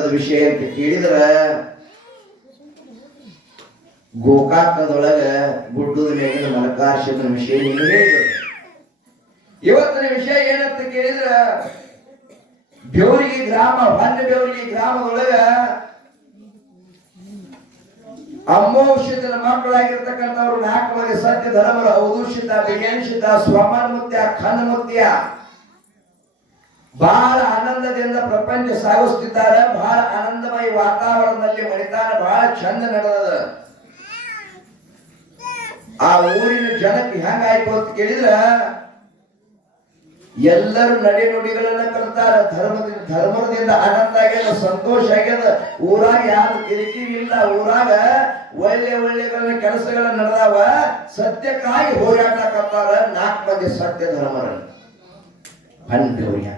ನಡೆದ ವಿಷಯ ಅಂತ ಕೇಳಿದ್ರ, ಗೋಕಾಕದೊಳಗ ಗುಡ್ಡದ ಮೇಲಿನ ಮಲಕಾಶದ ವಿಷಯ ನಿಮಗೆ ಇವತ್ತಿನ ವಿಷಯ ಏನಂತ ಕೇಳಿದ್ರ, ಬೆವರಿಗೆ ಗ್ರಾಮ, ಬಂದ ಬೆವರಿಗೆ ಗ್ರಾಮದೊಳಗ ಅಮೋಷಿತನ ಮಕ್ಕಳಾಗಿರ್ತಕ್ಕಂಥವ್ರು ನಾಲ್ಕು ಸತ್ಯ ಧರ್ಮರು, ಔದೂಷಿತ ಬಿಗೇನ್ಷಿತ ಸ್ವಮನ್ಮುತ್ಯ ಖನ್ಮುತ್ಯ ಬಹಳ ಆನಂದದಿಂದ ಪ್ರಪಂಚ ಸಾಗಿಸ್ತಿದ್ದಾರೆ ಬಹಳ ಆನಂದಮಯ ವಾತಾವರಣದಲ್ಲಿ ಮಣಿತಾರ ಬಹಳ ಚಂದ ನಡೆದ ಆ ಊರಿನ ಜನಕ್ಕೆ ಹೆಂಗಾಯ್ತು ಅಂತ ಕೇಳಿದ್ರ, ಎಲ್ಲರೂ ನಡೆ ನುಡಿಗಳನ್ನ ಕರ್ತಾರ ಧರ್ಮದಿಂದ ಧರ್ಮದಿಂದ ಆನಂದ ಆಗ್ಯದ, ಸಂತೋಷ ಆಗ್ಯದ. ಊರಾಗ ಯಾರು ಕಿರಿಕಿರಿ ಇಲ್ಲ. ಊರಾಗ ಒಳ್ಳೆ ಒಳ್ಳೆ ಕೆಲಸಗಳ ನಡೆದಾವ. ಸತ್ಯಕ್ಕಾಗಿ ಹೋರಾಟ ಕರ್ತಾರ ನಾಲ್ಕು ಮಂದಿ ಸತ್ಯ ಧರ್ಮರ. ಹಂತವ್ಯ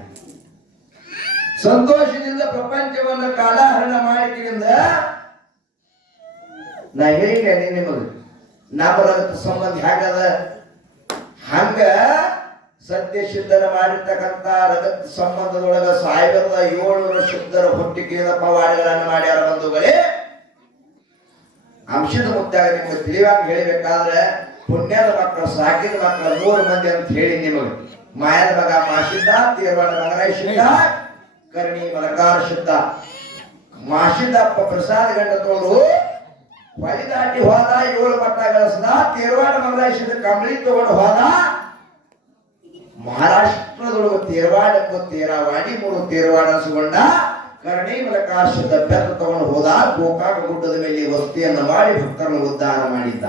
ಸಂತೋಷದಿಂದ ಪ್ರಪಂಚವನ್ನು ಕಾಲಹರಣ ಮಾಡಿದ್ರಿಂದ ನಾ ಹೇಳಿ ನಿಮಗೆ. ಬರ ಸಂಬಂಧ ಹೇಗದ? ಹಂಗ ಸತ್ಯ ಸಿದ್ಧರ ಮಾಡಿರ್ತಕ್ಕಂಥ ರಗತ್ ಸಂಬಂಧದೊಳಗ ಸಾವಿರದ ಏಳ್ನೂರ ಶುದ್ಧರ ಹುಟ್ಟಿಕೆಯ ಪವಾಡಗಳನ್ನು ಮಾಡ್ಯಾರ ಬಂಧುಗಳೇ. ಅಂಶದ ಮುತ್ತಾಗ ನಿಮಗೆ ತಿಳಿವಾಗಿ ಹೇಳಬೇಕಾದ್ರೆ, ಪುಣ್ಯದ ಮಕ್ಕಳು, ಸಾಕಿದ ಮಕ್ಕಳ ನೂರು ಮಂದಿ ಅಂತ ಹೇಳಿ ನಿಮಗೆ. ಮಾಯದ ಮಗ ಮಾಶಿದ್ದ ತೀರ್ವಾಣ ಮಗನ ಕರ್ಣಿ ಮಲಕಾರ ಶುದ್ಧ. ಮಾಶಿದಪ್ಪ ಪ್ರಸಾದ ಗಂಡ ತೋಳು ಹೊಳಿ ದಾಟಿ ಹೋದ, ಏಳು ಮಟ್ಟ ಗಳಿಸಿದ ತೇರ್ವಾಡ ಸಿದ್ಧ ಕಂಬಳಿ ತಗೊಂಡು ಹೋದ. ಮಹಾರಾಷ್ಟ್ರದೊಳಗೆ ತೇರವಾಡ ತೇರವಾಡಿ ಮೂರು ತೇರವಾಡ ಅನಿಸಿಕೊಂಡ ಕರ್ಣಿ ಮಲಕಾಶದ ಬೆತ್ತ ತಗೊಂಡು ಹೋದ, ಗೋಕಾಕ ಗುಡ್ಡದ ಮೇಲೆ ವಸ್ತಿಯನ್ನು ಮಾಡಿ ಭಕ್ತರನ್ನು ಉದ್ಧಾರ ಮಾಡಿದ್ದ.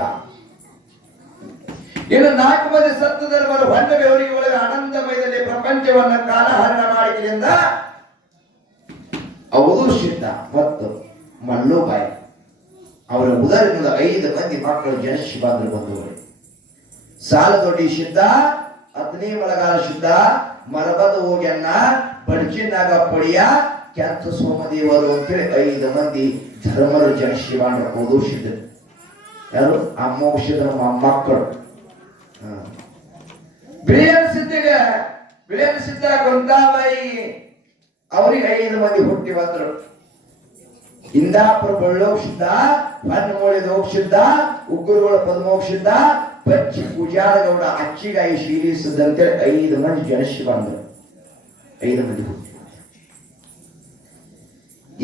ಇನ್ನು ನಾಲ್ಕು ಮಂದಿ ಸತ್ತಧರ್ಮರು ಹೊಂಡ ಬೆವರಿಗೆ ಒಳಗೆ ಆನಂದಮಯದಲ್ಲಿ ಪ್ರಪಂಚವನ್ನ ಕಾಲಹರಣ ಮಾಡಿದ್ರಿಂದ ಅವರು ಸಿದ್ಧ ಮತ್ತು ಮಣ್ಣುಬಾಯಿ ಅವರ ಉದರದಿಂದ ಐದು ಮಂದಿ ಮಕ್ಕಳು ಜನಶಿ ಬಾಂಧವರು ಬಂದವರು. ಸಾಲ ಸಾಲದೊಡ್ಡಿ ಸಿದ್ಧ ಅಗ್ನಿ ಮಳೆಗಾಲ ಶುದ್ಧ ಮರಬದ ಹೋಗ್ಯನ್ನ ಬಡಚಿನಾಗ ಪಡಿಯ ಕೆಂಚ ಸೋಮದೇವರು ಅಂತೇಳಿ ಐದು ಮಂದಿ ಧರ್ಮರು ಜನಿಸಿವಾಂಡ್ರ ಓದೋಷಿದ್ರು ಯಾರು? ಅಮ್ಮೋಷಿದ್ರ ಮಕ್ಕಳು. ಬಿಳಿಯನ್ ಸಿದ್ಧಿಗೆ ಬಿಳಿಯನ್ ಸಿದ್ಧ ಗೊಂತಾಬಾಯಿ ಅವರಿಗೆ ಐದು ಮಂದಿ ಹುಟ್ಟಿ ಬಂದ್ರು. ಇಂದಾಪುರ ಬಳ್ಳೋಕ್ಷಿದ್ದ ಹೊನ್ನಮೂಳಿ ಹೋಗ್ಸಿದ್ದ ಉಗ್ರುಗಳ ಪದ್ಮೋಕ್ಷಿದ್ದ ಪಚ್ಚಿ ಪೂಜಾರಗೌಡ ಅಚ್ಚಿಗಾಯಿ ಶೀಲಿಸಿದಂತೆ ಐದು ಮಂದಿ ಜನಶಿ ಬಂದರು. ಐದು ಮಂದಿ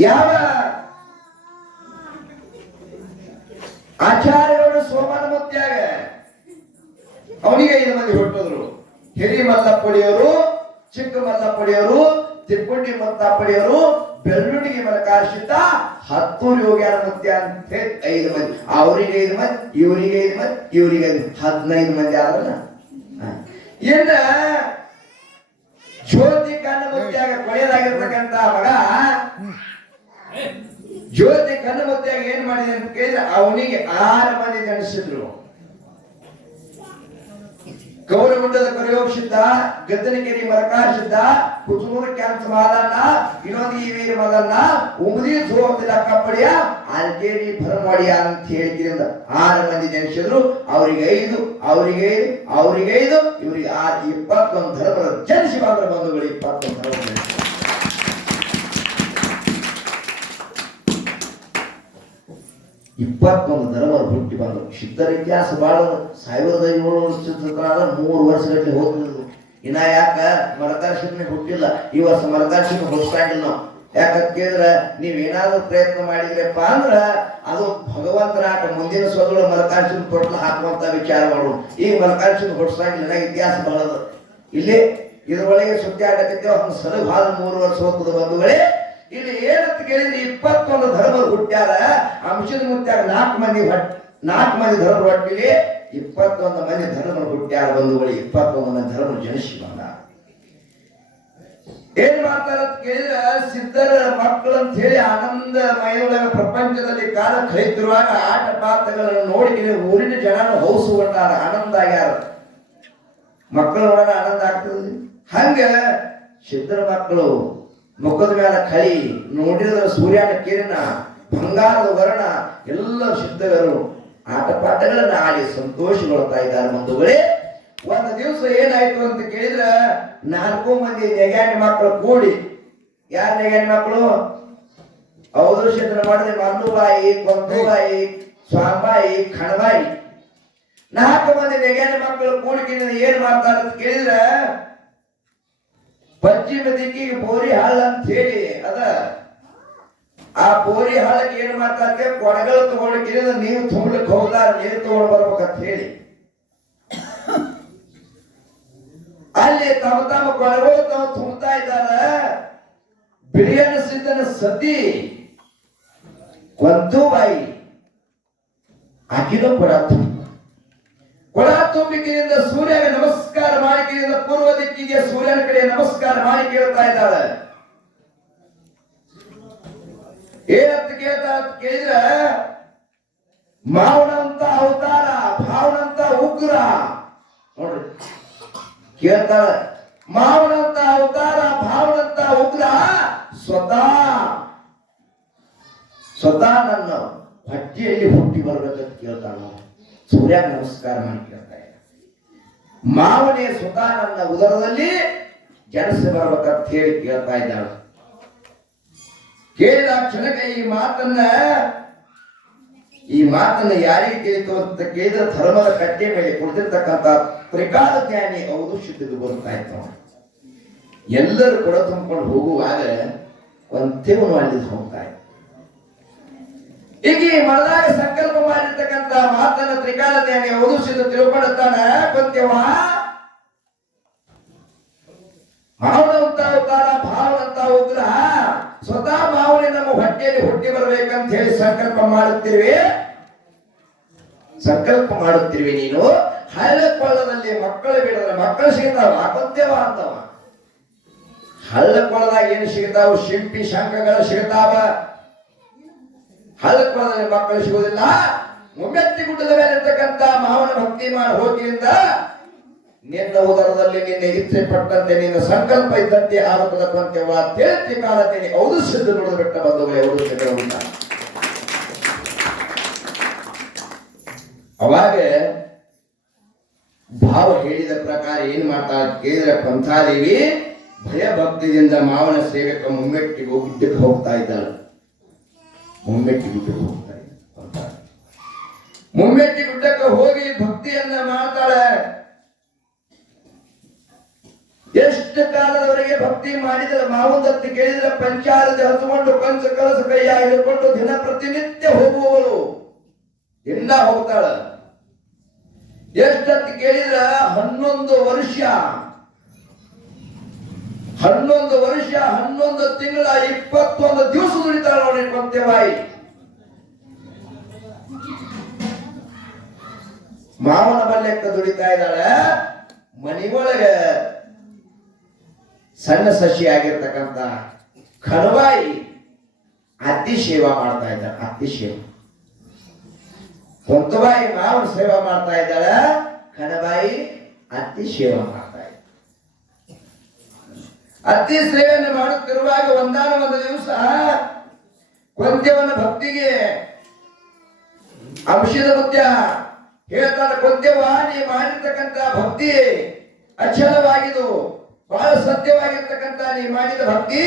ಯಾವ? ಆಚಾರ್ಯರು ಸೋಮನ ಮುತ್ಯಾಗ ಅವನಿಗೆ ಐದು ಮಂದಿ ಹುಟ್ಟಿದ್ರು. ಹಿರಿ ಮಲ್ಲಪ್ಪಡಿಯವರು ಚಿಕ್ಕ ಮಲ್ಲಪ್ಪಡಿಯವರು ತಿಪ್ಪುಂಡಿ ಮತ್ತಪ್ಪಡಿಯವರು ಬೆಳ್ಳುಣಿಗೆ ಮಲಕಾಶಿತ ಹತ್ತು ಯೋಗ್ಯಾನ ಮಧ್ಯ ಅಂತ ಹೇಳಿ ಐದು ಮಂದಿ. ಅವರಿಗೆ ಐದು ಮಂದಿ, ಇವರಿಗೆ ಐದು ಮಂದಿ, ಇವರಿಗೆ ಐದು ಹದಿನೈದು ಮಂದಿ ಆದ್ರಲ್ಲ? ಇನ್ನ ಜ್ಯೋತಿ ಕಣ್ಣು ಮುತ್ಯಾಗ ಕೊಳೆಯದಾಗಿರ್ತಕ್ಕಂತ ಮಗ, ಜ್ಯೋತಿ ಕಣ್ಣು ಮುತ್ಯಾಗ ಏನ್ ಮಾಡಿದೆ ಅಂತ ಕೇಳಿದ್ರೆ ಅವನಿಗೆ ಆರು ಮಂದಿ ಜನಿಸಿದ್ರು. ಗೌರಗುಡ್ಡದ ಕರಿಯೋಕ್ಷಿದ್ದ ಗದ್ದನಕೆರೆ ಮರಕಾಶಿದ್ದ ಕುಚೂರು ಕ್ಯಾಂಪ್ ಮಾದನ್ನ ವೀರ ಮದನ್ನ ಉಮದಿ ಸೋಮದಿನ ಕಪ್ಪಡಿಯ ಅಲ್ಗೇರಿ ಭರಮಡಿಯ ಅಂತ ಹೇಳಿದ್ರಿಂದ ಆರು ಮಂದಿ ಜನಿಸಿದ್ರು, ಅವರಿಗೆ ಐದು ಅವರಿಗೆ ಐದು ಅವರಿಗೆ ಐದು, ಇವರಿಗೆ ಆರು, ಇಪ್ಪತ್ತೊಂದು ಧರ್ಮದ ಜನಿಸಿ ಮಾತ್ರ ಬಂಧುಗಳು, ಇಪ್ಪತ್ತೊಂದು ಧರ್ಮ ಇಪ್ಪತ್ತೊಂದು ಧರ್ಮ ಹುಟ್ಟಿ ಸಿದ್ಧರ ಇತಿಹಾಸ ಭಾಳ ಸಾವಿರದ ಏಳು ವರ್ಷದ ಕಾಲ ಮೂರು ವರ್ಷಗಳಲ್ಲಿ ಹೋಗಿದ್ರು ಇನ್ನ ಯಾಕ ಮರಕಾಶಿನ ಹುಟ್ಟಿಲ್ಲ? ಈ ವರ್ಷ ಮರಕಾಶಿನ ಹುಟ್ಟಿಲ್ಲ ನಾವು. ಯಾಕಂತ ಕೇಳಿದ್ರೆ ನೀವ್ ಪ್ರಯತ್ನ ಮಾಡಿದ್ರಪ್ಪ ಅಂದ್ರ, ಅದು ಭಗವಂತನ ಆಟ ಮುಂದಿನ ಸೋದರ ಮರಕಾಶಿನ ಕೊಟ್ಟಲು ಹಾಕುವಂತ ವಿಚಾರ ಮಾಡು ಈ ಮರಕಾಶಿನ ಹೊಡ್ಸಂಗಿಲ್ಲ ಇತಿಹಾಸ ಬಹಳದು ಇಲ್ಲಿ ಇದ್ರೊಳಗೆ ಸುತ್ತಾಡಕತ್ತೇವೆ ಒಂದು ಹಾಲು ಮೂರು ವರ್ಷ ಹೋಗ್ತದೆ ಬಂಧುಗಳೇ. ಇಲ್ಲಿ ಏನಂತ ಕೇಳಿದ್ರೆ ಇಪ್ಪತ್ತೊಂದು ಧರ್ಮ ಹುಟ್ಟ್ಯಾರ ಅಂಶದ ಮುತ್ಯಾರ ನಾಲ್ಕು ಮಂದಿ ಹೊಟ್ಟ ನಾಲ್ಕು ಮಂದಿ ಧರ್ಮ ಹೊಟ್ಟಿಲಿ, ಇಪ್ಪತ್ತೊಂದು ಮಂದಿ ಧರ್ಮ ಹುಟ್ಟ್ಯಾರ ಬಂಧುಗಳು, ಇಪ್ಪತ್ತೊಂದು ಮಂದಿ ಧರ್ಮ ಜನಿಸಿ ಬಂದ ಏನ್ ಮಾಡ್ತಾರ ಅಂತ ಕೇಳಿದ್ರೆ, ಸಿದ್ಧರ ಮಕ್ಕಳು ಅಂತ ಹೇಳಿ ಆನಂದ ಮೈಯೊಳಗ ಪ್ರಪಂಚದಲ್ಲಿ ಕಾಲ ಕೈತಿರುವಾಗ ಆಟ ಪಾತ್ರಗಳನ್ನು ನೋಡಿ ಊರಿನ ಜನ ಹೌಸುಗೊಂಡಾರ ಆನಂದ ಆಗ್ಯಾರ. ಮಕ್ಕಳು ನೋಡೋಣ ಆನಂದ ಆಗ್ತದೆ. ಹಂಗ ಸಿದ್ಧರ ಮಕ್ಕಳು ಮುಖದ ಮೇಲೆ ಕಲಿ ನೋಡಿದ್ರೆ ಸೂರ್ಯನ ಕಿರಣ, ಬಂಗಾರದ ವರ್ಣ, ಎಲ್ಲ ಶುದ್ಧಗಳು ಆಟ ಪಾಠಗಳನ್ನ ಆಡಿ ಸಂತೋಷಗೊಳ್ತಾ ಇದ್ದಾರೆ ಬಂಧುಗಳೇ. ಒಂದು ದಿವಸ ಏನಾಯ್ತು ಅಂತ ಕೇಳಿದ್ರೆ ನಾಲ್ಕು ಮಂದಿ ನೆಗ್ಯಾಣಿ ಮಕ್ಕಳು ಕೂಡಿ. ಯಾರು ನೆಗ್ಯಾಣಿ ಮಕ್ಕಳು ಮಧುಶೇಖರ ಮಾಡಿದ್ರೆ ಮಂದುಬಾಯಿ ಕೊಂದುಬಾಯಿ ಸ್ವಾಂಬಾಯಿ ಖಣಬಾಯಿ ನಾಲ್ಕು ಮಂದಿ ನೆಗ್ಯಾಣಿ ಮಕ್ಕಳು ಕೂಡಿ ಏನ್ ಮಾಡ್ತಾರೆ ಅಂತ ಕೇಳಿದ್ರ ಪಶ್ಚಿಮ ದಿಕ್ಕಿಗೆ ಬೋರಿ ಹಾಳ ಅಂತ ಹೇಳಿ ಅದ. ಆ ಬೋರಿ ಹಾಳಕ್ಕೆ ಏನ್ ಮಾಡ್ತಾರೆ ಕೊಡಗಳು ತಗೊಳ್ಳಿಕ್ಕೆ ನೀವು ತುಂಬಲಿಕ್ಕೆ ಹೋಗ್ತಾರ ನೀರು ತಗೊಂಡು ಬರ್ಬೇಕಂತ ಹೇಳಿ. ಅಲ್ಲಿ ತಮ್ಮ ತಮ್ಮ ಕೊಳಗಳು ತಾವು ತುಂಬ್ತಾ ಇದ್ದಾರ. ಬಿಳಿಯನ ಸಿದ್ದನ ಸತಿ ಕೊಂದು ಬಾಯಿ ಆಕಿನೂ ಕೊಡ ಕೊಡ ತುಂಬಿಕೆಯಿಂದ ಸೂರ್ಯನ ನಮಸ್ಕಾರ ಮಾಡಿಕೆಯಿಂದ ಪೂರ್ವ ದಿಕ್ಕಿಗೆ ಸೂರ್ಯನ ಕಡೆ ನಮಸ್ಕಾರ ಮಾಡಿ ಕೇಳ್ತಾ ಇದ್ದಾಳೆ. ಏನಂತ ಕೇಳ್ತಾ ಕೇಳಿದ್ರೆ, ಮಾವನಂತ ಅವತಾರ, ಭಾವನಂತ ಉಗ್ರ. ನೋಡ್ರಿ, ಕೇಳ್ತಾಳೆ. ಮಾವನಂತ ಅವತಾರ, ಭಾವನಂತ ಉಗ್ರ, ಸ್ವತಃ ಸ್ವತಃ ನನ್ನ ಹೊಟ್ಟೆಯಲ್ಲಿ ಹುಟ್ಟಿ ಬರ್ಬೇಕಂತ ಕೇಳ್ತಾಳ ಸೂರ್ಯ ನಮಸ್ಕಾರ ಮಾಡಿ ಕೇಳ್ತಾ ಮಾವನೇ ಸ್ವತಃ ನನ್ನ ಉದರದಲ್ಲಿ ಜನಿಸಿ ಬರ್ಬೇಕಂತ ಹೇಳಿ ಕೇಳ್ತಾ ಇದ್ದಾಳ. ಕೇಳಿದ ಕ್ಷಣಕ್ಕೆ ಈ ಮಾತನ್ನ ಈ ಮಾತನ್ನ ಯಾರಿಗೆ ಕೇಳಿತು ಅಂತ ಕೇಳಿದ ಧರ್ಮದ ಕಟ್ಟೆ ಮೇಲೆ ಕುಳಿತಿರ್ತಕ್ಕಂಥ ತ್ರಿಕಾಲ ಜ್ಞಾನಿ ಅವರು ಶುದ್ಧಿಗೆ ಬರ್ತಾ ಇತ್ತು ಎಲ್ಲರೂ ಕೂಡ ತುಂಬಿಕೊಂಡು ಹೋಗುವಾಗ ಒಂದ್ ತೆವನು ಅಲ್ಲಿ ಹೋಗ್ತಾ ಇತ್ತು. ಈಗ ಈ ಸಂಕಲ್ಪ ಮಾಡಿರ್ತಕ್ಕಂಥ ಮಾತನ್ನ ತ್ರಿಕಾಲ ಜ್ಞಾನಿ ಅವರು ಶುದ್ಧ ತಿಳ್ಕೊಳ್ಳುತ್ತಾನ ಉಂಟಾ ಉದ್ದಾರ ಭಾವನೆ ಭಾವನಂತ ಉಗ್ರ ಸ್ವತಃ ಭಾವನೆ ನಮ್ಮ ಹೊಟ್ಟೆಯಲ್ಲಿ ಹುಟ್ಟಿ ಬರ್ಬೇಕಂತ ಹೇಳಿ ಸಂಕಲ್ಪ ಮಾಡುತ್ತಿರುವೆ. ಸಂಕಲ್ಪ ಮಾಡುತ್ತಿರುವೆ ನೀನು. ಹಳ್ಳ ಕೊಳ್ಳದಲ್ಲಿ ಮಕ್ಕಳು ಬಿಡಿದ್ರೆ ಮಕ್ಕಳು ಸಿಗ್ತಾವ ಕೊಂತೆವ ಅಂತವ. ಹಳ್ಳ ಕೊಳ್ಳದಾಗ ಏನು ಸಿಗ್ತಾವ ಶಿಂಪಿ ಶಂಖಗಳು ಸಿಗ್ತಾವ ಹಳ್ಳ ಕೊಳ್ಳದಲ್ಲಿ ಮಕ್ಕಳು ಸಿಗುವುದಿಲ್ಲ. ಮುಮ್ಮೆತ್ತಿ ಗುಡ್ಡದ ಮೇಲೆ ಇರ್ತಕ್ಕಂಥ ಮಾವನ ಭಕ್ತಿ ಮಾಡಿ ಹೋಗಿಯಿಂದ ನಿನ್ನ ಉದರದಲ್ಲಿ ನಿನ್ನ ಇಚ್ಛೆ ಪಟ್ಟಂತೆ, ನಿನ್ನ ಸಂಕಲ್ಪ ಇದ್ದಂತೆ ಆರೋಪದ ತೇರ್ತಿ ಕಾಲತೆ ಔದು ಸಿದ್ಧ ನೋಡಿದ ಬಿಟ್ಟ ಬಂಧುಗಳೇ ಅವರು ಸಿದ್ಧ ಅವಾಗ ಭಾವ ಹೇಳಿದ ಪ್ರಕಾರ ಏನ್ ಮಾಡ್ತಾ ಕೇಳಿದ್ರೆ ಪಂಥಾದೇವಿ ಭಯ ಭಕ್ತಿಯಿಂದ ಮಾವನ ಸೇವಕ ಮುಮ್ಮೆಟ್ಟಿಗೆ ಗುಡ್ಡಕ್ಕೆ ಹೋಗ್ತಾ ಇದ್ದಾಳೆ. ಮುಮ್ಮೆಟ್ಟಿ ಗುಡ್ಡಕ್ಕೆ ಹೋಗ್ತಾ ಇದ್ದಾಳೆ. ಮುಮ್ಮೆಟ್ಟಿ ಗುಡ್ಡಕ್ಕೆ ಹೋಗಿ ಭಕ್ತಿಯನ್ನ ಮಾಡ್ತಾಳೆ. ಎಷ್ಟು ಕಾಲದವರೆಗೆ ಭಕ್ತಿ ಮಾಡಿದರೆ ಮಾವುದತ್ತಿ ಕೇಳಿದ್ರೆ ಪಂಚಾರತಿ ಹತ್ಕೊಂಡು ಕಂಚು ಕಲಸು ಕೈಯ ಹಿಡ್ಕೊಂಡು ದಿನ ಪ್ರತಿನಿತ್ಯ ಹೋಗುವವಳು. ದಿನ ಹೋಗ್ತಾಳ. ಎಷ್ಟತ್ತು ಕೇಳಿದ್ರ ಹನ್ನೊಂದು ವರ್ಷ. ಹನ್ನೊಂದು ವರ್ಷ, ಹನ್ನೊಂದು ತಿಂಗಳ, ಇಪ್ಪತ್ತೊಂದು ದಿವಸ ದುಡಿತಾಳ ನೋಡಿ ಕೊಂತೆಬಾಯಿ ಮಾವನ ಬಲ್ಲೆಕ್ಕ ದುಡಿತಾ ಇದ್ದಾಳೆ, ಮನಿಯೊಳಗೆ ಸಣ್ಣ ಸಸಿ ಆಗಿರ್ತಕ್ಕಂಥ ಕಣವಾಯಿ ಅತ್ತಿ ಸೇವಾ ಮಾಡ್ತಾ ಇದ್ದಾಳೆ ಅತಿ ಸೇವಾ. ಕೊಂತಬಾಯಿ ಮಾವನ ಸೇವಾ ಮಾಡ್ತಾ ಇದ್ದಾಳ, ಕಣಬಾಯಿ ಅತ್ತಿ ಸೇವಾ ಮಾಡ್ತಾ ಇದ್ದ ಅತ್ತಿ ಸೇವೆಯನ್ನು ಮಾಡುತ್ತಿರುವಾಗ ಒಂದಾನ ಒಂದು ದಿವಸ ಕೊಂತ್ಯವನ ಭಕ್ತಿಗೆ ಅಂಶದ ಮುತ್ಯ ಹೇಳ್ತಾನೆ ಕೊಂತ್ಯವ ನೀ ಮಾಡಿರ್ತಕ್ಕಂಥ ಭಕ್ತಿ ಅಚಲವಾಗಿದು ಬಹಳ ಸತ್ಯವಾಗಿರ್ತಕ್ಕಂತ ನೀ ಮಾಡಿದ ಭಕ್ತಿ,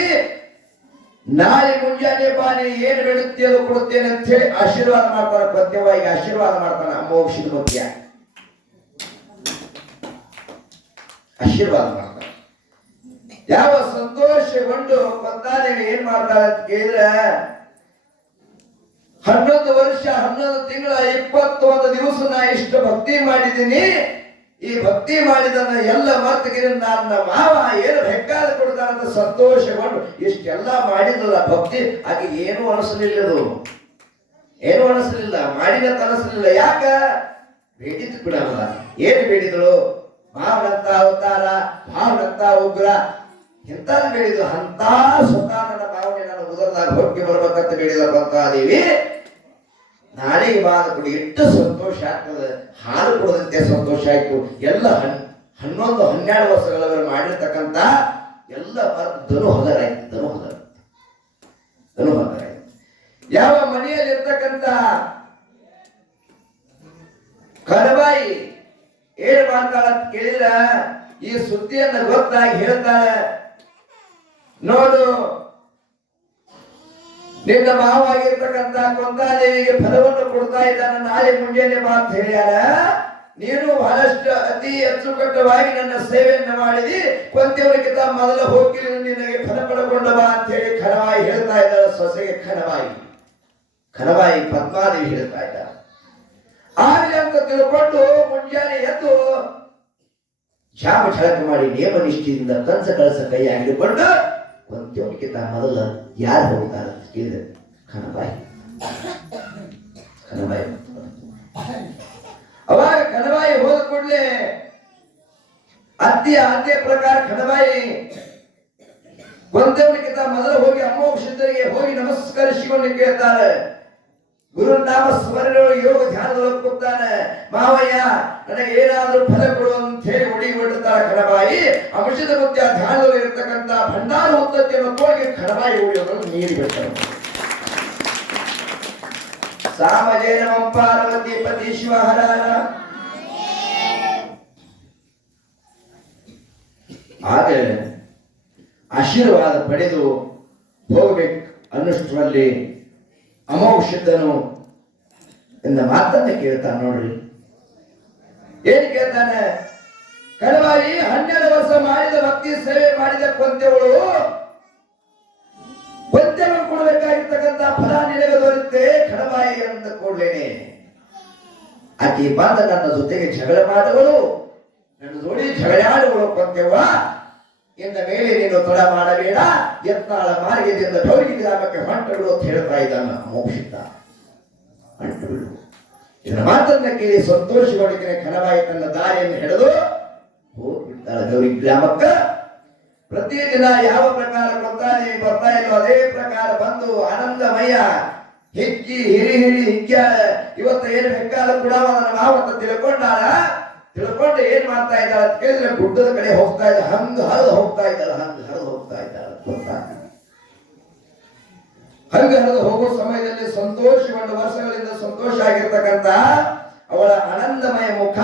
ನಾಳೆ ಮುಂಜಾನೆ ಬಾ, ನೀ ಏನು ಬೇಡುತ್ತೆ ಅದು ಕೊಡುತ್ತೇನೆ ಅಂತ ಹೇಳಿ ಆಶೀರ್ವಾದ ಮಾಡ್ತಾನೆ ಪ್ರತ್ಯವಾಗಿ ಆಶೀರ್ವಾದ ಮಾಡ್ತಾನೆ ಅಮೋಕ್ಷದ ಮಧ್ಯ ಆಶೀರ್ವಾದ ಮಾಡ್ತಾನೆ. ಯಾವ ಸಂತೋಷಗೊಂಡು ಬಂದಾನೆ ಏನ್ ಮಾಡ್ತಾಳೆ ಅಂತ ಕೇಳಿದ್ರೆ, ಹನ್ನೊಂದು ವರ್ಷ, ಹನ್ನೊಂದು ತಿಂಗಳ, ಇಪ್ಪತ್ತೊಂದು ದಿವಸ ನಾ ಇಷ್ಟು ಭಕ್ತಿ ಮಾಡಿದ್ದೀನಿ. ಈ ಭಕ್ತಿ ಮಾಡಿದನ್ನ ಎಲ್ಲ ಮರ್ತಿಗೆ ನನ್ನ ಮಾವ ಏನು ಬೇಕಾದ ಕೊಡ್ತಾನಂತ ಸಂತೋಷಗೊಂಡು ಇಷ್ಟೆಲ್ಲ ಮಾಡಿದ್ರಲ್ಲ ಭಕ್ತಿ, ಆಕೆ ಏನು ಅನಿಸಲಿಲ್ಲ ಅದು ಏನು ಅನಿಸಲಿಲ್ಲ, ಮಾಡಿದ ಅನಿಸಲಿಲ್ಲ ಯಾಕ? ಬೇಡಿದ್ದು ಬಿಡಲ್ಲ ಏನು ಬೇಡಿದಳು ಭಾವನಂತ ಅವತಾರ ಭಾವನಂತ ಉಗ್ರ ಎಂತಾದ್ರು ಬೇಡಿದ್ರು? ಅಂತ ಸ್ವತಃ ನನ್ನ ಭಾವನೆ ನನ್ನ ಉದರದಾಗ ಹೊಟ್ಟೆ ಬರ್ಬೇಕಂತ ಬೇಡಿದ ಬಂತಾದೇವಿ ನಾಳೆ ಕೊಡಿ ಎಷ್ಟು ಸಂತೋಷ ಆಗ್ತದೆ, ಹಾಲು ಕೊಡದಂತೆ ಸಂತೋಷ ಆಯ್ತು. ಎಲ್ಲ ಹನ್, ಹನ್ನೊಂದು, ಹನ್ನೆರಡು ವರ್ಷಗಳವರು ಮಾಡಿರ್ತಕ್ಕಂಥ ಎಲ್ಲ ಧನು ಹದರಾಯ್ತು ಧನು ಹದರ ಧನು ಹದರಾಯ್ತು ಯಾವ ಮನೆಯಲ್ಲಿರ್ತಕ್ಕಂಥ ಕರಬಾಯಿ ಏನ್ ಮಾಡ್ತಾಳ ಅಂತ ಕೇಳಿದ್ರ ಈ ಸುದ್ದಿಯನ್ನು ಗೊತ್ತಾಗಿ ಹೇಳ್ತಾಳೆ. ನೋಡು ನಿನ್ನ ಮಾವಾಗಿರ್ತಕ್ಕಂತ ಕೊಂಕಾದೇವಿಗೆ ಫಲವನ್ನು ಕೊಡ್ತಾ ಇದ್ದಾನೆ. ನಾಳೆ ಮುಂಜಾನೆ ಮಾತು ಹೇಳ್ಯಾರ ನೀನು ಬಹಳಷ್ಟು ಅತಿ ಅಚ್ಚುಕಟ್ಟವಾಗಿ ನನ್ನ ಸೇವೆಯನ್ನು ಮಾಡಿದಿ. ಕೊಂತೆಯವರಿಗಿಂತ ಮೊದಲ ಹೋಗಿ ನಿನಗೆ ಫಲ ಪಡ್ಕೊಂಡ ಬಾ ಅಂತ ಹೇಳಿ ಖನವಾಯಿ ಹೇಳ್ತಾ ಇದ್ದಾರೆ ಸೊಸೆಗೆ ಖನವಾಯಿ ಖನವಾಯಿ ಪದ್ಮಾದೇವಿ ಹೇಳ್ತಾ ಇದ್ದಾರೆ ಆಗಲಿ ಅಂತ ತಿಳ್ಕೊಂಡು ಮುಂಜಾನೆ ಎದ್ದು ಶಾಪ ಛಳಕ ಮಾಡಿ ನೇಮ ನಿಷ್ಠೆಯಿಂದ ಕಂಸ ಕಳಸ ಕೈ ಹಿಡಿದುಕೊಂಡು ಕೊಂತೆಯವರಿಗಿಂತ ಮೊದಲ ಯಾರು ಹೋಗ್ತಾರೆ? ಕೇಳಿದೆ ಖನವಾಯಿ ಖನವಾಯಿ ಅವಾಗ ಕಣವಾಯಿ ಹೋದ ಕೂಡಲೇ ಅತ್ತೆಯ ಆದ್ಯ ಪ್ರಕಾರ ಕಣವಾಯಿ ಕೊಂದವನಿಗಿಂತ ಮೊದಲು ಹೋಗಿ ಅಮ್ಮ ಔಷಧರಿಗೆ ಹೋಗಿ ನಮಸ್ಕರಿಸಿಕೊಂಡು ಕೇಳ್ತಾರೆ ಗುರು ಸ್ಮರಣೆಗಳು ಯೋಗ ಧ್ಯಾನದಲ್ಲಿ ಕೂತಾನೆ ಮಾವಯ್ಯ, ನನಗೆ ಏನಾದರೂ ಫಲ ಕೊಡು ಅಂತ ಹೇಳಿ ಹುಡಿ ಕಡಬಾಯಿ ಅಂಶದ ಮುಖ್ಯ ಧ್ಯಾನದಲ್ಲಿ ಇರತಕ್ಕಂತ ಭಂಡಾರ ಉತ್ತತ್ತಿಯನ್ನು ತೋಗಿ ಕಡಬಾಯಿ ಉಳಿಯೋದನ್ನು ನೀರು ಬಿಡ್ತಾರೆ ಸಾಮಜೇನ ಪಾರ್ವತಿ ಪತಿ ಶಿವಹರಾರ ಆದರೆ ಆಶೀರ್ವಾದ ಪಡೆದು ಹೋಗ್ಬೇಕು ಅನ್ನಷ್ಟರಲ್ಲಿ ಅಮೋಕ್ಷಿದ್ದನು ಎಂದ ಮಾತನ್ನ ಕೇಳ್ತಾನೆ ನೋಡ್ರಿ. ಏನ್ ಕೇಳ್ತಾನೆ? ಕಡವಾಯಿ ಹನ್ನೆರಡು ವರ್ಷ ಮಾಡಿದ ಭಕ್ತಿ ಸೇವೆ ಮಾಡಿದ ಕೊಂತೆಗಳು ಕೊಂತೆಗಳು ಕೊಡಬೇಕಾಗಿರ್ತಕ್ಕಂಥ ಫಲ ನಿನಗೆ ದೊರೆಯುತ್ತೆ ಕಡವಾಯಿ ಅಂತ ಕೊಡ್ಲೇನೆ. ಆಕೆ ಬಂದ ನನ್ನ ಜೊತೆಗೆ ಜಗಳ ಮಾಡುವಳು ನನ್ನ ಜೋಡಿ ಜಗಳಾಡುವಳು ಕೊಂತೆವ್ವ ಇನ್ನ ಮೇಲೆ ನೀನು ತಡ ಮಾಡಬೇಡ, ಯತ್ನಾಳ ಮಾರ್ಗದಿಂದ ಗೌರಿ ಗ್ರಾಮಕ್ಕೆ ಹೊಂಟಗಳು ಅಂತ ಹೇಳ್ತಾ ಇದ್ದಾನ ಮೋಕ್ಷಿತ. ಬಿಡು ಇದನ್ನ ಮಾತನ್ನ ಕೇಳಿ ಸಂತೋಷಗೊಂಡಿದ್ದೇನೆ ಕನವಾಯಿ ತನ್ನ ದಾರಿಯನ್ನು ಹಿಡಿದು ಹೋಗ್ಬಿಡ್ತಾಳೆ ಗೌರಿ ಗ್ರಾಮಕ್ಕ. ಪ್ರತಿದಿನ ಯಾವ ಪ್ರಕಾರ ಬರ್ತಾನೆ ಬರ್ತಾ ಇಲ್ಲೋ ಅದೇ ಪ್ರಕಾರ ಬಂದು ಆನಂದಮಯ, ಹಿಕ್ಕಿ ಹಿರಿ ಹಿರಿ ಹಿಕ್ಕ್ಯಾಳ ಇವತ್ತು ಏನು ಬೆಕ್ಕಾಲ ಕೂಡ ನನ್ನ ಮಾವತ್ತ ತಿಳ್ಕೊಂಡಾಳ? ತಿಳ್ಕೊಂಡು ಏನ್ ಮಾಡ್ತಾ ಇದ್ದಾಳೆ ಅಂತ ಕೇಳಿದ್ರೆ ಗುಡ್ಡದ ಕಡೆ ಹೋಗ್ತಾ ಇದ್ದ ಹಂಗ ಹರಿದು ಹೋಗ್ತಾ ಇದ್ದಾಳ ಹಂಗ ಹರಿದು ಹೋಗ್ತಾ ಇದ್ದಾಳ ಹಂಗ ಹರಿದು ಹೋಗೋ ಸಮಯದಲ್ಲಿ ಸಂತೋಷಗೊಂಡು ವರ್ಷಗಳಿಂದ ಸಂತೋಷ ಆಗಿರ್ತಕ್ಕಂತ ಅವಳ ಆನಂದಮಯ ಮುಖ,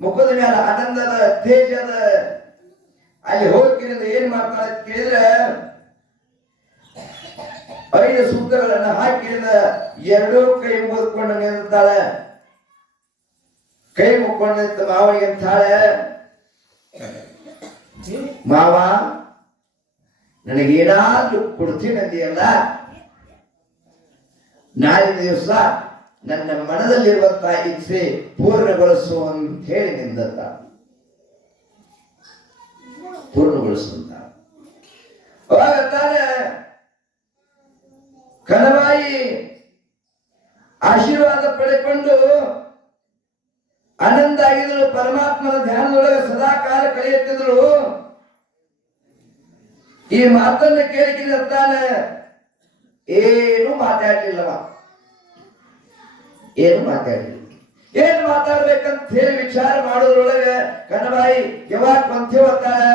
ಮುಖದ ಮೇಲೆ ಆನಂದದ ತೇಜದ ಅಲ್ಲಿ ಹೋಗಿರಿಂದ ಏನ್ ಮಾಡ್ತಾಳೆ ಕೇಳಿದ್ರೆ ಐದು ಸೂತ್ರಗಳನ್ನ ಹಾಕಿದ ಎರಡೂ ಕೈ ಮುಗಿದುಕೊಂಡು ನಿಂತಾಳೆ ಕೈ ಮುಕ್ಕೊಂಡು ನಿಂತ ಮಾವನಿಗೆ ಅಂತಾಳೆ ಮಾವ, ನನಗೇನಾದ್ರೂ ಕೊಡ್ತೀನಿ ಅಲ್ಲ ನಾಳಿನ ದಿವಸ ನನ್ನ ಮನದಲ್ಲಿರುವಂತಹ ಇಚ್ಛೆ ಪೂರ್ಣಗೊಳಿಸುವಂತ ಹೇಳಿ ನಿಂದತ್ತ. ಪೂರ್ಣಗೊಳಿಸುವಂತ ಅವಾಗ ತಾನೆ ಕಣವಾಯಿ ಆಶೀರ್ವಾದ ಪಡೆದುಕೊಂಡು ಆನಂದ ಆಗಿದ್ರು ಪರಮಾತ್ಮನ ಧ್ಯಾನದೊಳಗೆ ಸದಾ ಕಾಲ ಕಳೆಯುತ್ತಿದ್ರು ಈ ಮಾತನ್ನ ಕೇಳಿಕಿರ್ತಾನೆ ಏನು ಮಾತಾಡಲಿಲ್ಲವ. ಏನು ಮಾತಾಡಲಿಲ್ಲ. ಏನ್ ಮಾತಾಡ್ಬೇಕಂತ ಹೇಳಿ ವಿಚಾರ ಮಾಡೋದ್ರೊಳಗೆ ಕನ್ನಬಾಯಿ ಯಾವಾಗ ಪಂಥೆ ಹೋಗ್ತಾಳೆ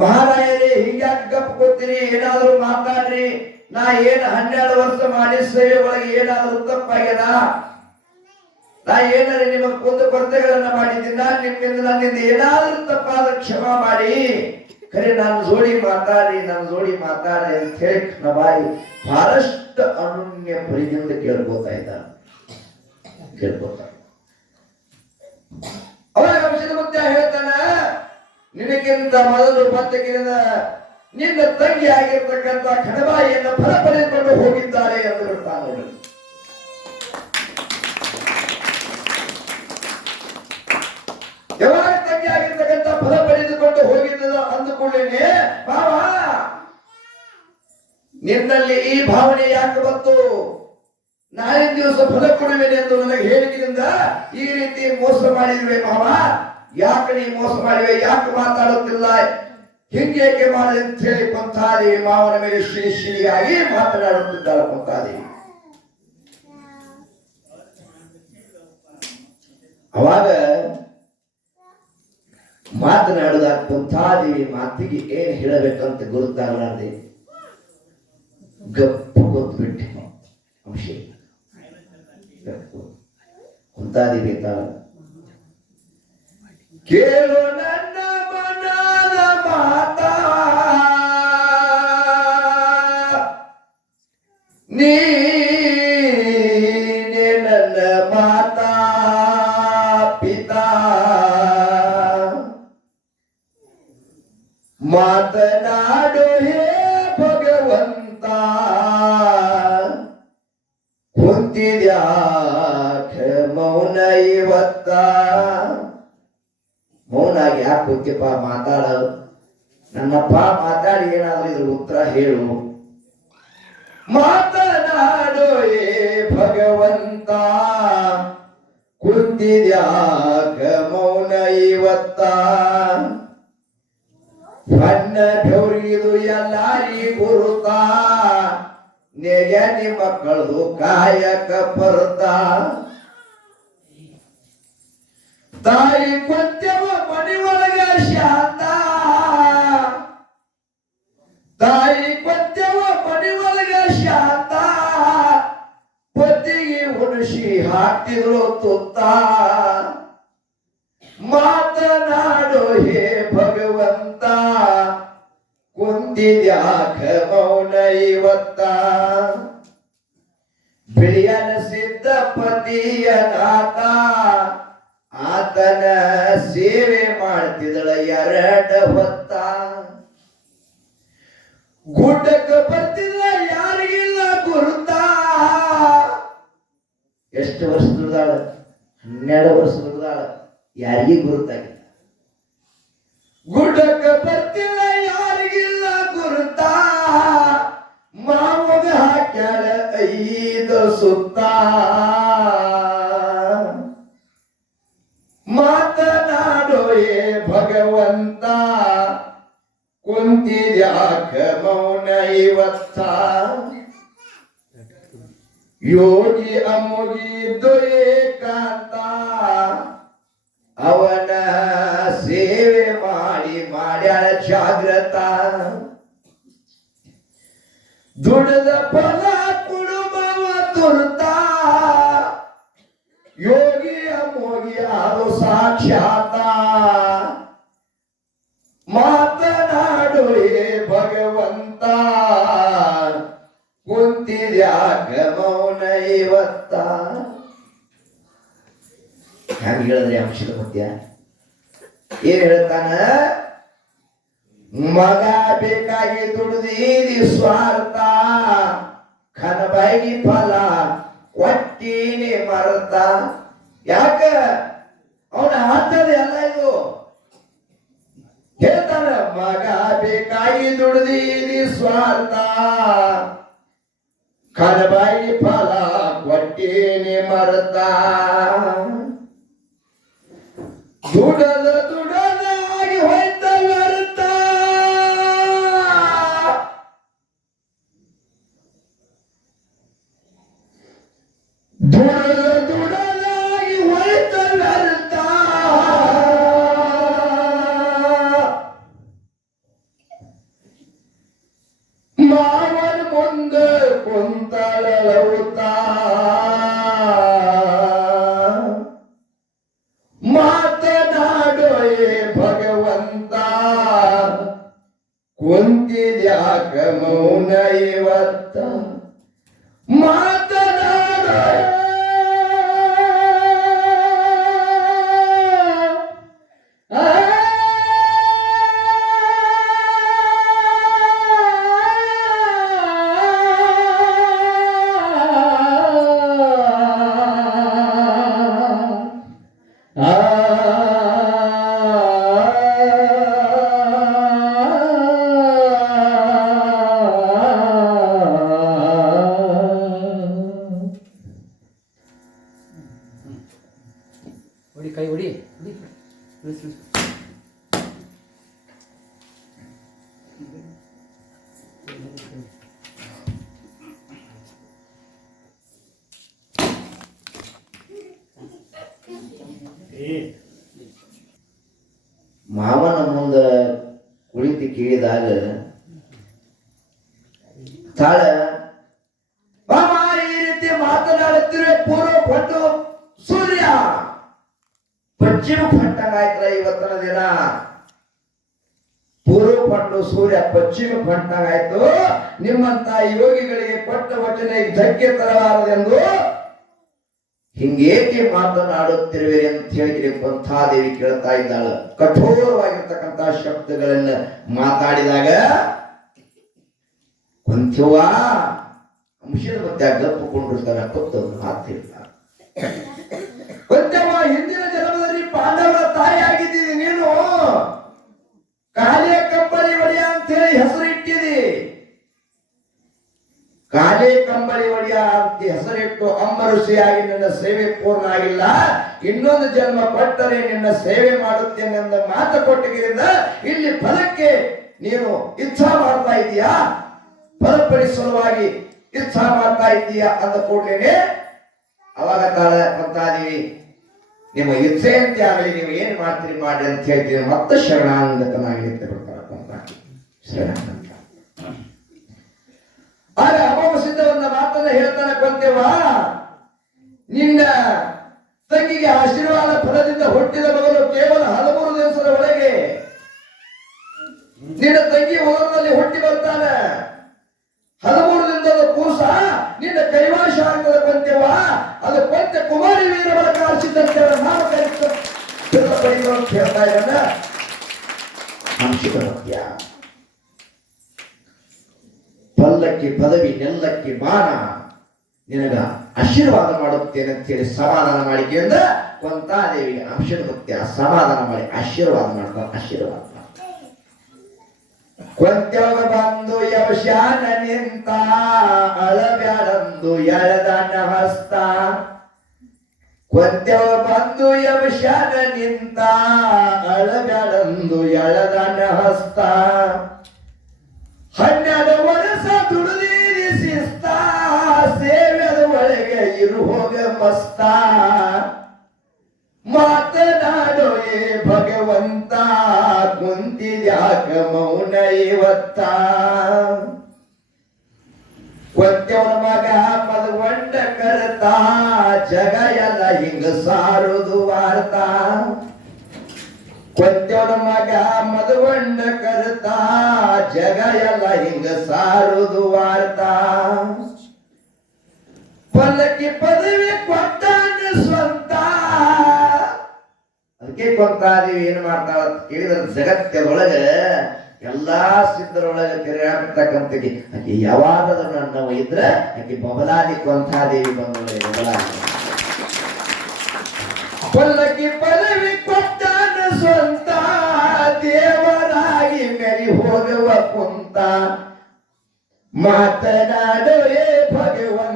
ಮಹಾರಾಯರೇ ಹಿಂಗ್ಯಾಕ್ ಗಪ್ ಕೊಡ್ತೀನಿ ಏನಾದ್ರೂ ಮಾತಾಡ್ರಿ. ನಾ ಏನ್ ಹನ್ನೆರಡು ವರ್ಷ ಮಾಡಿ ಸೇವೆ ಒಳಗೆ ಏನಾದ್ರೂ ತಪ್ಪಾಗ್ಯದ? ನಾ ಏನಾರ ನಿಮ್ಮ ಕುಂದು ಕೊರತೆಗಳನ್ನ ಮಾಡಿದ್ದೀನಿ, ನಿಮ್ಮಿಂದ ನನ್ನಿಂದ ಏನಾದ್ರೂ ತಪ್ಪಾದ ಕ್ಷಮಾ ಮಾಡಿ. ಖರೆ ನಾನು ಜೋಡಿ ಮಾತಾಡಿ ನನ್ನ ಜೋಡಿ ಮಾತಾಡಿ ಅಂತ ಹೇಳಿ ನಬಾಯಿ ಬಹಳಷ್ಟು ಅನನ್ಯ ಪರಿದಿಂದ ಕೇಳ್ಕೋತಾ ಇದ್ದ ಕೇಳ್ಬೋತ ಅವಾಗ ಅಂಶದ ಮುತ್ಯ ಹೇಳ್ತಾನ, ನಿನಗಿಂತ ಮೊದಲು ಪತ್ತೆಗಿನ ನಿನ್ನ ತಂಗಿ ಆಗಿರ್ತಕ್ಕಂಥ ಕಣಬಾಯಿಯನ್ನು ಫಲ ಪಡೆದುಕೊಂಡು ಹೋಗಿದ್ದಾರೆ ಎಂದು ಹೇಳ್ತಾನೆ ಯಾವಾಗ ತಂಗಿ ಆಗಿರ್ತಕ್ಕಂಥ ಫಲ ಪಡೆದುಕೊಂಡು ಹೋಗಿದ್ದ ಅಂದುಕೊಳ್ಳೇನೆ. ಭಾವ ನಿನ್ನಲ್ಲಿ ಈ ಭಾವನೆ ಯಾಕೆ ಬಂತು? ನಾಳೆ ದಿವಸ ಫಲ ಕೊಡುವೆನೆ ಎಂದು ನನಗೆ ಹೇಳಿದ್ರಿಂದ ಈ ರೀತಿ ಮೋಸ ಮಾಡಿದ್ವಿ ಮಾವ ಯಾಕೆ ನೀ ಮೋಸ ಮಾಡಿವೆ? ಯಾಕೆ ಮಾತಾಡುತ್ತಿಲ್ಲ? ಹಿಂಗೇಕೆ ಮಾಡಿದೆ ಅಂತ ಹೇಳಿ ಕೊಂತಾದೇವಿ ಮಾವನ ಮೇಲೆ ಶ್ರೀ ಶ್ರೀಯಾಗಿ ಮಾತನಾಡುತ್ತಿದ್ದಾಳೆ ಕೊಂತಾದೇವಿ ಅವಾಗ ಮಾತನಾಡುದ ಕುಂತಾದೇವಿ ಮಾತಿಗೆ ಏನ್ ಹೇಳಬೇಕಂತ ಗೊತ್ತಾಗಲಾರ್ದೆ ಗಪ್ಪು ಗೊತ್ತುಬಿಟ್ಟೆ ಅಂಶ. ಕುಂತಾದೇವಿ ತಾಳ ಕೇಳು ನನ್ನ ಮನದ ಮಾತ. ನೀನೆ ಮಾತನಾಡು ಹೇ ಭಗವಂತ. ಕುಂತಿದ್ಯಾಕ ಮೌನ ಇವತ್ತ? ಮೌನಾಗಿ ಯಾಕೆ ಕುಂತಿಪ್ಪ ಮಾತಾಡ. ನನ್ನಪ್ಪ ಮಾತಾಡಿ ಏನಾದ್ರೂ ಇದ್ರ ಉತ್ತರ ಹೇಳು. ಮಾತನಾಡು ಏ ಭಗವಂತ. ಕುಂತಿದ್ಯಾಕ ಮೌನ ಇವತ್ತ? ಬಣ್ಣ ಗೌರಿದು ಎಲ್ಲಾರಿ ಗುರುತ ನೆಗೆನಿ ಮಕ್ಕಳದು ಕಾಯಕ ಬರುತ್ತ. ತಾಯಿ ಪತ್ಯವ ಮನೆ ಒಳಗ ಶಾಂತ. ತಾಯಿ ಪತ್ಯವ ಮನೆ ಒಳಗ ಶಾಂತ. ಪತಿಗೆ ಹುಣಸಿ ಹಾಕ್ತಿದ್ರು ತುತ್ತ. ಮಾತನಾಡು ಕುಂತಿದ್ಯಾಕ ಮೌನ ಇವತ್ತ ಬಿಳಿಯನ ಸಿದ್ಧಪತಿಯ ನಾಥ, ಆತನ ಸೇವೆ ಮಾಡ್ತಿದಳ ಎರಡ ಹೊತ್ತ. ಗುಡ್ಡಕ್ಕೆ ಬರ್ತಿಲ್ಲ ಯಾರಿಗಿಲ್ಲ ಗುರುತ. ಎಷ್ಟು ವರ್ಷ ದುಡ್ದಾಳ? ಹನ್ನೆರಡು ವರ್ಷ ದುಡ್ದಾಳ. ಯಾರಿಗೂ ಗುರುತಾಗಿಲ್ಲ. ಗುಡ್ಡಕ್ಕೆ ಬರ್ತಿಲ್ಲ ಯಾರಿಗಿಲ್ಲ ಗುರುತ ಹಾಕ್ಯಾಳ ಐದು ಸುತ್ತ. ಮಾತನಾಡೋಯೇ ಭಗವಂತ ಕುಂತಿದ್ಯಾಕ ಮೌನ ಇವತ್ತ. ಯೋಗಿ ಅಮುಗಿದ್ದು ಏಕಾಂತ, ಅವನ ಸೇವೆ ಮಾಡಿ ಮಾಡ್ಯಾಳ ಜಾಗ್ರತ. ದುಡದ ಫಲ ಕುಡುಂಬವ ತುರ್ತ. ಯೋಗಿಯ ಅಮೋಗಿ ಅದು ಸಾಕ್ಷಾತ. ಮಾತನಾಡು ಹೇ ಭಗವಂತ. ಕುಂತಿದ್ಯಾಕ ಮೌನ ಇವತ್ತ. ಹೇಳಿದ್ರೆ ಅಂಶದ ಮಧ್ಯ ಏನ್ ಹೇಳ್ತಾನ ಮಗ ಬೇಕಾಗಿ ದುಡಿದೀರಿ ಸ್ವಾರ್ಥ. ಕನಬಾಯಿ ಫಲ ಒಟ್ಟೀನಿ ಮರತ. ಯಾಕ? ಅವನ ಹತ್ತದ ಎಲ್ಲ ಇದು? ಹೇಳ್ತಾನ, ಮಗ ಬೇಕಾಗಿ ದುಡಿದೀರಿ ಸ್ವಾರ್ಥ. ಕನಬಾಯಿ ಫಲ ಒಟ್ಟೀನಿ ಮರತ. ದುಡದ ಕುಂತಿದ್ಯಾಕ ಮೌನ different. This is ಧಕ್ಕೆ ತರಬಾರದೆಂದು ಹಿಂಗೇಕೆ ಮಾತನಾಡುತ್ತಿರುವೆ ಅಂತ ಹೇಳಿ ಪಂಥಾದೇವಿ ಕೇಳ್ತಾ ಇದ್ದಾಳೆ. ಕಠೋರವಾಗಿರ್ತಕ್ಕಂತಹ ಶಬ್ದಗಳನ್ನ ಮಾತಾಡಿದಾಗ ಕೊಂಥ್ಯವ್ವ ಅಂಶದ ಮತ್ತೆ ಗಪ್ಪಕೊಂಡಿರ್ತಾನೆ ಕೊತ್ತು ಮಾತಿಲ್ಲ ಹಿಂದಿನ ಜನ್ಮದಲ್ಲಿ ಪಾಂಡವರ ತಾಯಿ ಆಗಿದ್ದೀನಿ ನೀನು. ಕಾಲಿಯ ಕಾಲೇ ಕಂಬಳಿ ಒಡೆಯ ಅಂತ ಹೆಸರಿಟ್ಟು ಅಮ್ಮ ನನ್ನ ಸೇವೆ ಪೂರ್ಣ ಆಗಿಲ್ಲ. ಇನ್ನೊಂದು ಜನ್ಮ ಕೊಟ್ಟರೆ ನಿನ್ನ ಸೇವೆ ಮಾಡುತ್ತೇನೆ ಎಂದ ಮಾತು ಕೊಟ್ಟಿದ್ದರಿಂದ ಇಲ್ಲಿ ಫಲಕ್ಕೆ ನೀನು ಇಚ್ಛಾ ಮಾಡ್ತಾ ಇದೀಯಾ ಫಲಪಡಿ ಸಲುವಾಗಿ ಇಚ್ಛಾ ಮಾಡ್ತಾ ಇದ್ದೀಯಾ ಅಂದ ಕೂಡಲೇ ಅವಾಗ ಕಾಲ ಮತ್ತಾದಿ ನಿಮ್ಮ ಇಚ್ಛೆಯಂತೆ ಅಂತ ಆಗಲಿ, ನೀವು ಏನ್ ಮಾಡ್ತೀರಿ ಮಾಡಿ ಅಂತ ಹೇಳ್ತೀವಿ ಮತ್ತೆ ಶರಣಾಂಗತನಾಗಿ ಶರಣಾಂಗತ. ಹೇಳ್ತಾನೆ ನಿನ್ನ ತಂಗಿಗೆ ಆಶೀರ್ವಾದ ಫಲದಿಂದ ಹುಟ್ಟಿದ ಮಗನು ಕೇವಲ ಹಲವಾರು ದಿವಸದ ಒಳಗೆ ನಿನ್ನ ತಂಗಿ ಹೊಲದಲ್ಲಿ ಹುಟ್ಟಿ ಬರ್ತಾನೆ. ಹಲವಾರು ದಿನದ ಕೂಸ ನಿನ್ನ ಕೈವಾಶ ಆಗ್ತದ ಕೊಂತೆವ ಅದು ಕೊಂತೆ ಕುಮಾರಿ ವೀರವರ ಕಾಣಿಸಿದಂತೆ ನಾವು ಪಡೆಯುವ ಅಂತ ಹೇಳ್ತಾ ಇದ್ದಾನ. ಅಂಶದ ಮಧ್ಯ ಪಲ್ಲಕ್ಕಿ ಪದವಿ ನೆಲ್ಲಕ್ಕಿ ಮಾನ ನಿನಗ ಆಶೀರ್ವಾದ ಮಾಡುತ್ತೇನೆ ಅಂತ ಹೇಳಿ ಸಮಾಧಾನ ಮಾಡಿಕೆಯಿಂದ ಕೊಂತಾದೇವಿಗೆ ಅಂಶದ ಮುಕ್ತಿಯ ಸಮಾಧಾನ ಮಾಡಿ ಆಶೀರ್ವಾದ ಮಾಡ್ತಾನೆ ಆಶೀರ್ವಾದ. ಕೊಂತ್ಯವ ಬಂದು ಯವಶಾನ ನಿಂತ ಅಳಬ್ಯಾಡಂದು ಎಳೆದನ ಹಸ್ತ ಕೊಂತ್ಯವ ಬಂದು ಯವಶಾನ ನಿಂತ ಅಳಬ್ಯಾಡಂದು ಎಳೆದನ ಹಸ್ತ ಹನ್ನೆರಡು ಇರು ಹೋಗ ಮಸ್ತ. ಮಾತನಾಡೋ ಏ ಭಗವಂತ ಕುಂತಿದ್ಯಾಕ ಮೌನ ಇವತ್ತ. ಕೊಂತ್ಯವನ ಮಗ ಮದಗೊಂಡ ಕರತ ಜಗ ಎಲ್ಲ ಹಿಂಗ ಸಾರುದು ವಾರ್ತ. ಕೊಂತ್ಯವನ ಮಗ ಮದಗೊಂಡ ಕರತ ಜಗ ಎಲ್ಲ ಹಿಂಗ ಸಾರುದು ವಾರ್ತ. ಪಲ್ಲಕ್ಕಿ ಪದವಿ ಕೊಟ್ಟಾನ ಸ್ವಂತ. ಅದಕ್ಕೆ ಕೊಂತಾದೇವಿ ಏನ್ ಮಾಡ್ತಾಳ ಅಂತ ಕೇಳಿದ್ರೆ ಜಗತ್ತದೊಳಗೆ ಎಲ್ಲಾ ಸಿದ್ಧರೊಳಗೆ ತಿರುಗಾಡ್ತಕ್ಕಂಥ ಆಕೆ ಯಾವಾಗದ ನನ್ನ ಇದ್ರೆ ಆಕೆ ಬಬಲಾದಿ ಕೊಂತಾದೇವಿ ಬಂದವಳೆ ಬಬಲಾದಿ ಪದವಿ ಕೊಟ್ಟಾನ ಸ್ವಂತ. ದೇವರಾಗಿ ಮೆರಿ ಹೋಗುವ ಕುಂತ. ಮಾತನಾಡುವೆ ಭಗವಂತ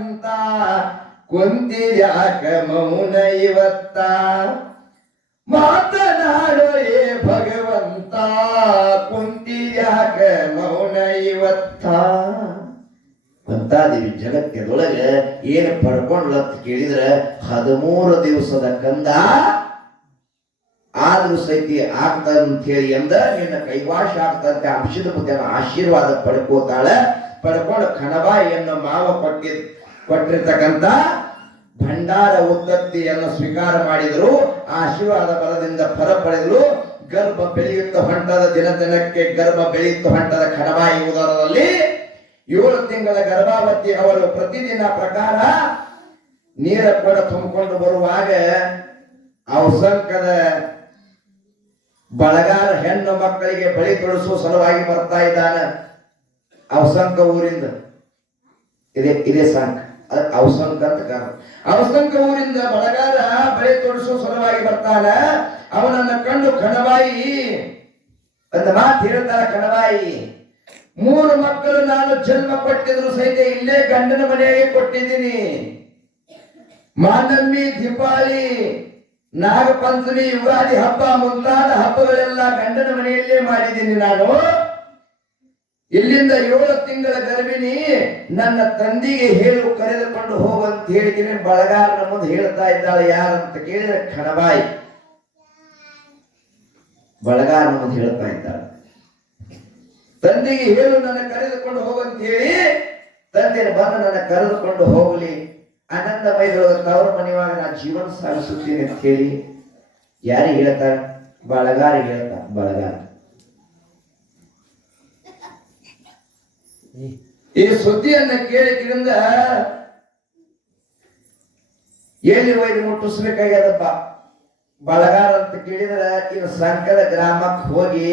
ಕುಂತಿದ್ಯಾಕ ಮೌನ ಇವತ್ತ. ಮಾತನಾಡೋ ಏ ಭಗವಂತ ಯಾಕ ಮೌನ ಇವತ್ತ. ಕುಂತಾದೇವಿ ಜಗತ್ತಿನೊಳಗೆ ಏನು ಪಡ್ಕೊಂಡ್ಲ ಅಂತ ಕೇಳಿದ್ರೆ, ಹದಿಮೂರು ದಿವಸದ ಕಂದ ಆದ್ರೂ ಸಹಿತ ಆಗ್ತದ ಅಂತ ಹೇಳಿ ಎಂದ, ನಿನ್ನ ಕೈವಾಶ ಆಗ್ತಂತೆ ಅಂಶದ ಬುದ್ಧಿಯನ್ನು ಆಶೀರ್ವಾದ ಪಡ್ಕೋತಾಳೆ. ಪಡ್ಕೊಂಡು ಕಣಬಾಯಿಯನ್ನು ಮಾವ ಕೊಟ್ಟಿ ಕೊಟ್ಟಿರ್ತಕ್ಕಂಥ ಭಂಡಾರ ಉತ್ತತ್ತಿಯನ್ನು ಸ್ವೀಕಾರ ಮಾಡಿದರು ಆಶೀರ್ವಾದ ಬಲದಿಂದ ಫಲ ಪಡೆದರು, ಗರ್ಭ ಬೆಳೆಯುತ್ತ ಹೊಂಟದ ದಿನ ದಿನಕ್ಕೆ ಗರ್ಭ ಬೆಳೆಯುತ್ತ ಹೊಂಟದ ಖಡಬಾಯಿ ಉದರದಲ್ಲಿ ಏಳು ತಿಂಗಳ ಗರ್ಭಾವತಿ ಅವರು ಪ್ರತಿದಿನ ಪ್ರಕಾರ ನೀರ ಕೂಡ ತುಂಬಿಕೊಂಡು ಬರುವಾಗ ಅವಸಂಕದ ಬಳಗಾರ ಹೆಣ್ಣು ಮಕ್ಕಳಿಗೆ ಬಳಿ ತೊಡಿಸುವ ಸಲುವಾಗಿ ಬರ್ತಾ ಇದ್ದಾನೆ ಅವಸಂಕ ಊರಿಂದ. ಇದೇ ಇದೇ ಸಾಂಕ. ಅವಸಂಕ ಅಂತ ಕಾರಣ. ಅವಸಂಕ ಊರಿಂದ ಬಳಗಾರ ಬಳೆ ತೋರಿಸುವ ಸಲುವಾಗಿ ಬರ್ತಾನ. ಅವನನ್ನ ಕಂಡು ಕಣವಾಯಿ. ಅಂತ ಮಾತು ಹೇಳ್ತಾರ ಕಣವಾಯಿ. ಮೂರು ಮಕ್ಕಳು ನಾನು ಜನ್ಮ ಕೊಟ್ಟಿದ್ರು ಸಹಿತ ಇಲ್ಲೇ ಗಂಡನ ಮನೆಗೆ ಕೊಟ್ಟಿದ್ದೀನಿ. ಮಾನಮ್ಮಿ, ದೀಪಾವಳಿ, ನಾಗಪಂಚಮಿ, ಯುಗಾದಿ ಹಬ್ಬ ಮುಂತಾದ ಹಬ್ಬಗಳೆಲ್ಲ ಗಂಡನ ಮನೆಯಲ್ಲೇ ಮಾಡಿದ್ದೀನಿ ನಾನು. ಇಲ್ಲಿಂದ ಏಳು ತಿಂಗಳ ಗರ್ಭಿಣಿ ನನ್ನ ತಂದೆಗೆ ಹೇಳು ಕರೆದುಕೊಂಡು ಹೋಗಂತ ಹೇಳಿದ್ರೆ ಬಳಗಾರ ಮುಂದೆ ಹೇಳ್ತಾ ಇದ್ದಾಳೆ, ಯಾರಂತ ಕೇಳಿದ್ರೆ ಖಣಬಾಯಿ ಬಳಗಾರ ಮುಂದೆ ಹೇಳ್ತಾ ಇದ್ದಾಳೆ. ತಂದೆಗೆ ಹೇಳು ನನ್ನ ಕರೆದುಕೊಂಡು ಹೋಗಂತ ಹೇಳಿ ತಂದೆ ಬಂದು ನನ್ನ ಕರೆದುಕೊಂಡು ಹೋಗಲಿ. ಆನಂದಮಯದೊಳಗೆ ತವರು ಮನೆಯೊಳಗ ನಾ ಜೀವನ ಸಾಗಿಸುತ್ತೇನೆ ಅಂತ ಹೇಳಿ ಯಾರಿಗೆ ಹೇಳ್ತಾರೆ? ಬಳಗಾರಿಗೆ ಹೇಳ್ತಾರೆ, ಬಳಗಾರ ಏ ಈ ಸುದ್ದಿಯನ್ನ ಕೇಳಿದ್ರಿಂದ ಎಲ್ಲಿ ಒಯ್ದು ಮುಟ್ಟಿಸ್ಬೇಕಾಗ್ಯದಪ್ಪ? ಬಳಗಾರ ಅಂತ ಕೇಳಿದ್ರೆ ಇನ್ನು ಸಂಕದ ಗ್ರಾಮಕ್ಕೆ ಹೋಗಿ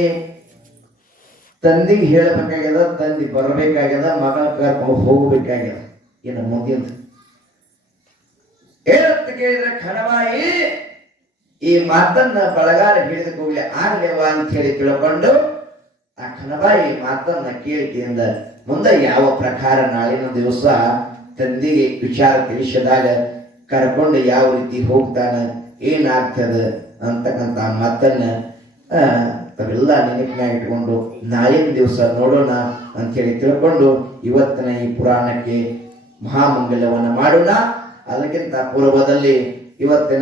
ತಂದಿಗೆ ಹೇಳಬೇಕಾಗ್ಯದ, ತಂದಿ ಬರಬೇಕಾಗ್ಯದ, ಮಗಳ ಕರ್ಕೊಂಡು ಹೋಗ್ಬೇಕಾಗ್ಯದ. ಇನ್ನು ಮುಂದಿನ ಏನಂತ ಕೇಳಿದ್ರೆ ಖಣವಾಯಿ ಈ ಮಾತನ್ನ ಬಳಗಾರ ಹೇಳಿದ ಆಗ್ಲೇವಾ? ಅಂತ ಹೇಳಿ ತಿಳ್ಕೊಂಡು, ಆ ಖಣವಾಯಿ ಮಾತನ್ನ ಕೇಳಿಕೆಯಿಂದ ಮುಂದೆ ಯಾವ ಪ್ರಕಾರ ನಾಳಿನ ದಿವಸ ತಂದಿಗೆ ವಿಚಾರ ತಿಳಿಸಿದಾಗ ಕರ್ಕೊಂಡು ಯಾವ ರೀತಿ ಹೋಗ್ತಾನ, ಏನಾಗ್ತದ ಅಂತಕ್ಕಂಥ ಮಾತನ್ನ ತಾವೆಲ್ಲ ನೆನಪಿನಾಗ ಇಟ್ಕೊಂಡು ನಾಳಿನ ದಿವಸ ನೋಡೋಣ ಅಂತೇಳಿ ತಿಳ್ಕೊಂಡು ಇವತ್ತಿನ ಈ ಪುರಾಣಕ್ಕೆ ಮಹಾಮಂಗಲವನ್ನು ಮಾಡೋಣ. ಅದಕ್ಕಿಂತ ಪೂರ್ವದಲ್ಲಿ ಇವತ್ತಿನ